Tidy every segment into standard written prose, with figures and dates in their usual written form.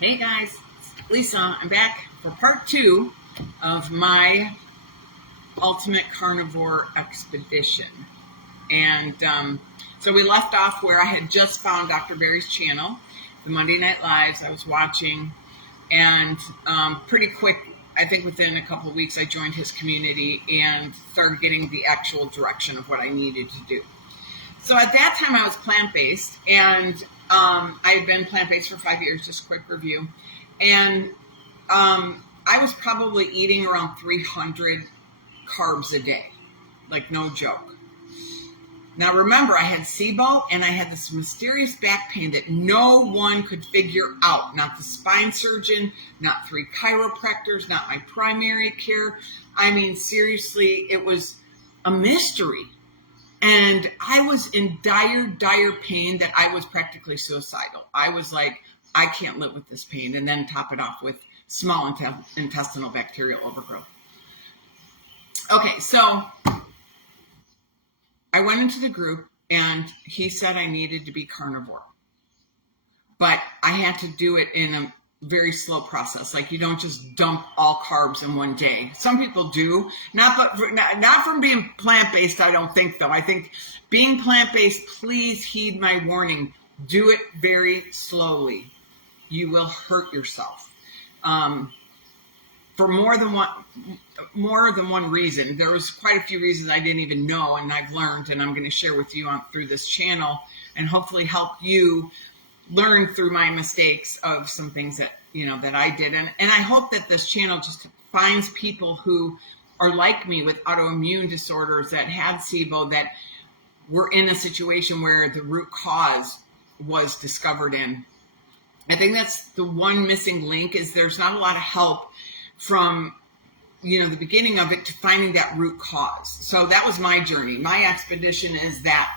Hey guys, it's Lisa. I'm back for part 2 of my ultimate carnivore expedition. And so we left off where I had just found Dr. Barry's channel, the Monday Night Lives I was watching. And pretty quick, I think within a couple of weeks, I joined his community and started getting the actual direction of what I needed to do. So at that time, I was plant-based, and I had been plant-based for 5 years, just a quick review. And I was probably eating around 300 carbs a day, like no joke. Now remember, I had SIBO, and I had this mysterious back pain that no one could figure out. Not the spine surgeon, not 3 chiropractors, not my primary care. I mean, seriously, it was a mystery. And I was in dire pain that I was practically suicidal. I was like, I can't live with this pain. And then top it off with small intestinal bacterial overgrowth. Okay, so I went into the group and he said I needed to be carnivore. But I had to do it in a very slow process. Like, you don't just dump all carbs in one day. Some people do, not from being plant-based. I don't think, though. I think being plant-based, please heed my warning. Do it very slowly. You will hurt yourself for more than one reason. There was quite a few reasons I didn't even know, and I've learned, and I'm going to share with you through this channel, and hopefully help you learn through my mistakes of some things that I did. And I hope that this channel just finds people who are like me with autoimmune disorders that had SIBO, that were in a situation where the root cause was discovered in. I think that's the one missing link, is there's not a lot of help from the beginning of it to finding that root cause. So that was my journey. My expedition is that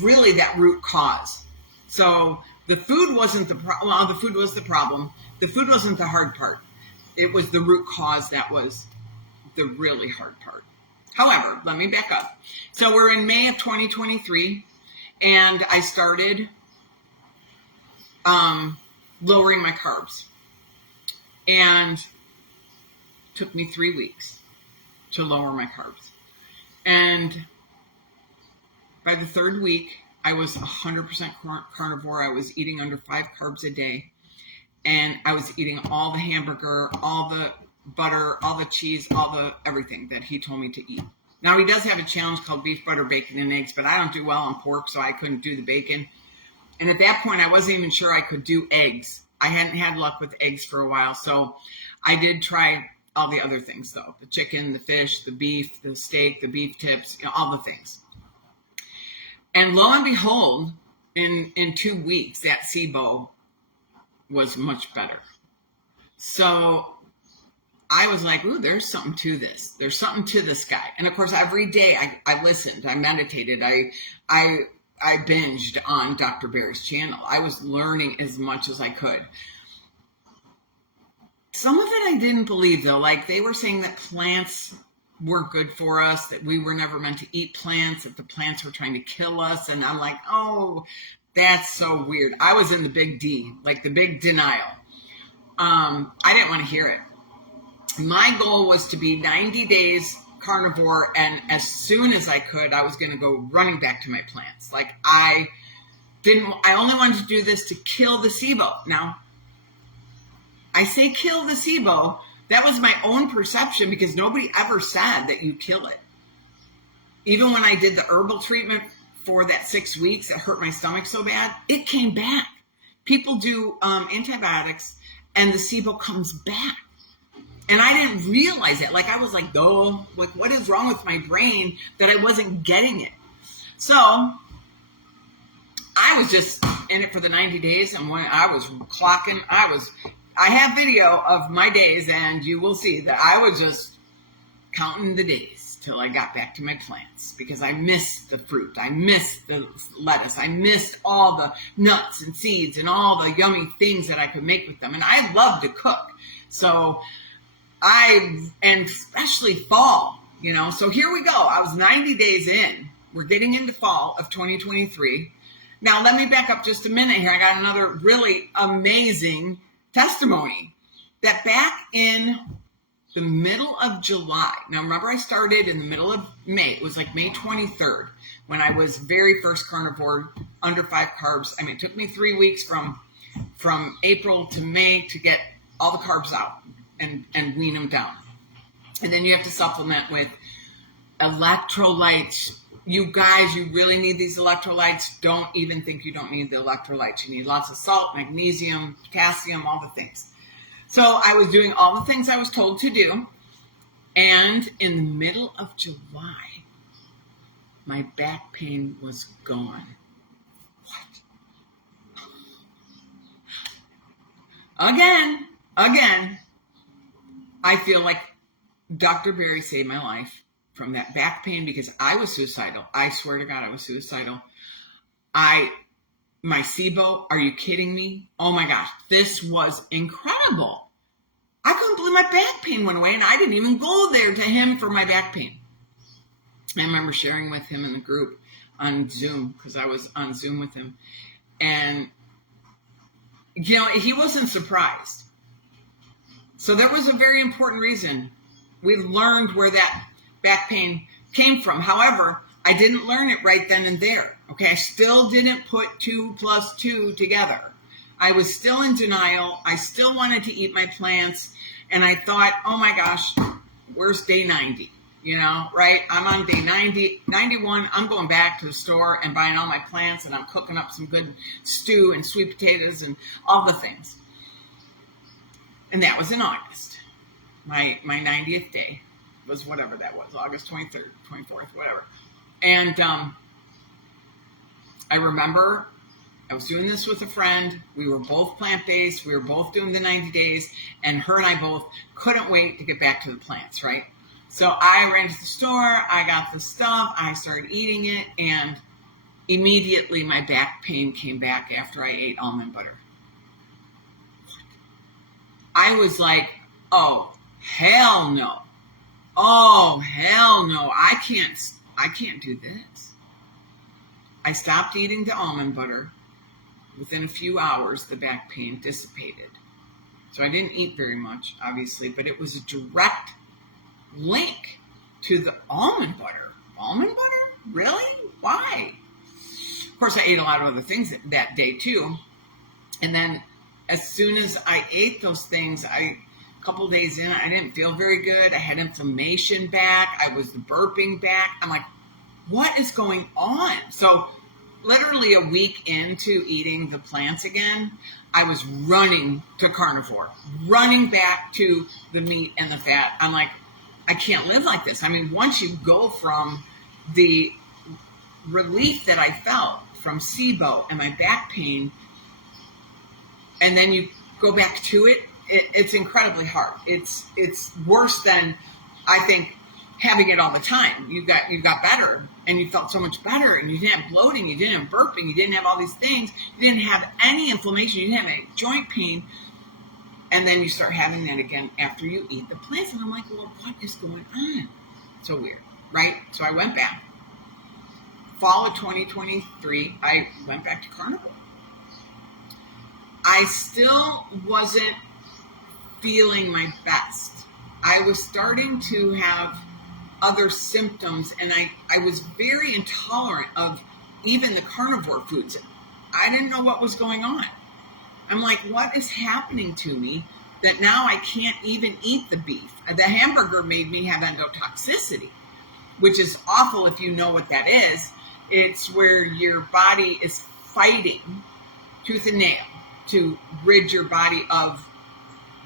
root cause. So the food wasn't the problem. Well, the food was the problem. The food wasn't the hard part. It was the root cause that was the really hard part. However, let me back up. So we're in May of 2023, and I started lowering my carbs. And it took me 3 weeks to lower my carbs. And by the third week, I was 100% carnivore. I was eating under 5 carbs a day. And I was eating all the hamburger, all the butter, all the cheese, all the everything that he told me to eat. Now, he does have a challenge called beef, butter, bacon, and eggs, but I don't do well on pork, so I couldn't do the bacon. And at that point, I wasn't even sure I could do eggs. I hadn't had luck with eggs for a while, so I did try all the other things, though. The chicken, the fish, the beef, the steak, the beef tips, all the things. And lo and behold, in 2 weeks, that SIBO was much better. So I was like, ooh, there's something to this. There's something to this guy. And of course, every day I listened, I meditated, I binged on Dr. Barry's channel. I was learning as much as I could. Some of it I didn't believe, though. Like, they were saying that plants were good for us, that we were never meant to eat plants, that the plants were trying to kill us. And I'm like, oh, that's so weird. I was in the big D, like the big denial. I didn't want to hear it. My goal was to be 90 days carnivore, and as soon as I could, I was going to go running back to my plants. Like, I only wanted to do this to kill the SIBO. Now, I say kill the SIBO. That was my own perception, because nobody ever said that you kill it. Even when I did the herbal treatment for that 6 weeks, it hurt my stomach so bad, it came back. People do antibiotics, and the SIBO comes back. And I didn't realize it. Like, I was like, oh, like, what is wrong with my brain that I wasn't getting it? So I was just in it for the 90 days. And when I was clocking, I have video of my days, and you will see that I was just counting the days till I got back to my plants, because I missed the fruit. I missed the lettuce. I missed all the nuts and seeds and all the yummy things that I could make with them. And I love to cook. So and especially fall, so here we go. I was 90 days in. We're getting into fall of 2023. Now, let me back up just a minute here. I got another really amazing testimony that back in the middle of July, now remember I started in the middle of May, it was like May 23rd, when I was very first carnivore, under 5 carbs. I mean, it took me 3 weeks from April to May to get all the carbs out and wean them down. And then you have to supplement with electrolytes. You guys, you really need these electrolytes. Don't even think you don't need the electrolytes. You need lots of salt, magnesium, potassium, all the things. So I was doing all the things I was told to do. And in the middle of July, my back pain was gone. What? Again, I feel like Dr. Berry saved my life from that back pain because I was suicidal. I swear to God, I was suicidal. My SIBO, are you kidding me? Oh my gosh, this was incredible. I couldn't believe my back pain went away, and I didn't even go there to him for my back pain. I remember sharing with him in the group on Zoom, because I was on Zoom with him. And, he wasn't surprised. So that was a very important reason. We learned where that back pain came from. However, I didn't learn it right then and there. Okay, I still didn't put 2 + 2 together. I was still in denial. I still wanted to eat my plants. And I thought, oh my gosh, where's day 90? Right? I'm on day 90, 91. I'm going back to the store and buying all my plants, and I'm cooking up some good stew and sweet potatoes and all the things. And that was in August. My 90th day was whatever that was, August 23rd, 24th, whatever. And I remember I was doing this with a friend. We were both plant-based. We were both doing the 90 days, and her and I both couldn't wait to get back to the plants, right? So I ran to the store. I got the stuff. I started eating it, and immediately my back pain came back after I ate almond butter. I was like, oh, hell no. Oh, hell no. I can't do this. I stopped eating the almond butter. Within a few hours, the back pain dissipated. So I didn't eat very much, obviously, but it was a direct link to the almond butter. Almond butter? Really? Why? Of course, I ate a lot of other things that day, too. And then as soon as I ate those things, a couple of days in, I didn't feel very good. I had inflammation back. I was burping back. I'm like, what is going on? So literally a week into eating the plants again, I was running to carnivore, running back to the meat and the fat. I'm like, I can't live like this. I mean, once you go from the relief that I felt from SIBO and my back pain, and then you go back to it, it's incredibly hard. It's worse than, I think, having it all the time. You got better, and you felt so much better, and you didn't have bloating, you didn't have burping, you didn't have all these things, you didn't have any inflammation, you didn't have any joint pain, and then you start having that again after you eat the plants, and I'm like, well, what is going on? So weird, right? So I went back. Fall of 2023, I went back to carnivore. I still wasn't feeling my best. I was starting to have other symptoms, and I was very intolerant of even the carnivore foods. I didn't know what was going on. I'm like, what is happening to me that now I can't even eat the beef? The hamburger made me have endotoxicity, which is awful if you know what that is. It's where your body is fighting tooth and nail to rid your body of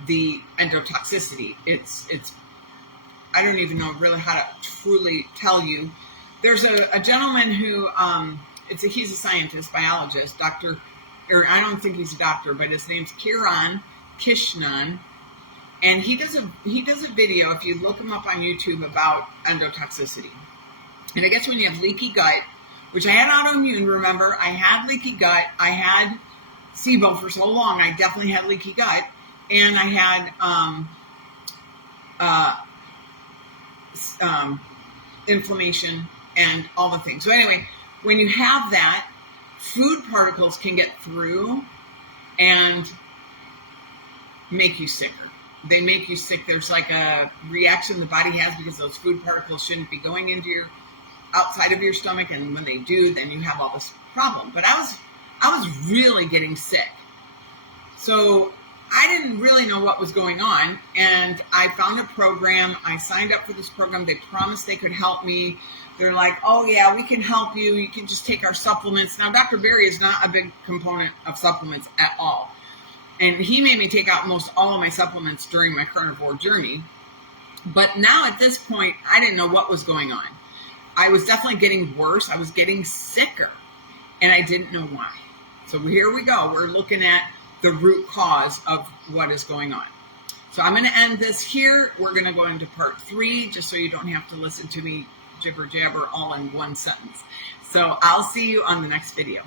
the endotoxicity. It's I don't even know really how to truly tell you. There's a gentleman who he's a scientist, biologist, doctor, or I don't think he's a doctor, but his name's Kiran Krishnan, and he does a video, if you look him up on YouTube, about endotoxicity. And I guess when you have leaky gut, which I had autoimmune, remember, I had leaky gut, I had SIBO for so long, I definitely had leaky gut, and I had inflammation and all the things. So anyway, when you have that, food particles can get through, and make you sicker. They make you sick. There's like a reaction the body has because those food particles shouldn't be going into your outside of your stomach, and when they do, then you have all this problem. But I was really getting sick. So I didn't really know what was going on, and I found a program. I signed up for this program. They promised they could help me. They're like, oh yeah, we can help you. You can just take our supplements. Now, Dr. Berry is not a big component of supplements at all. And he made me take out most all of my supplements during my carnivore journey. But now at this point, I didn't know what was going on. I was definitely getting worse. I was getting sicker, and I didn't know why. So here we go. We're looking at the root cause of what is going on. So I'm going to end this here. We're going to go into part 3, just so you don't have to listen to me jibber jabber all in one sentence. So I'll see you on the next video.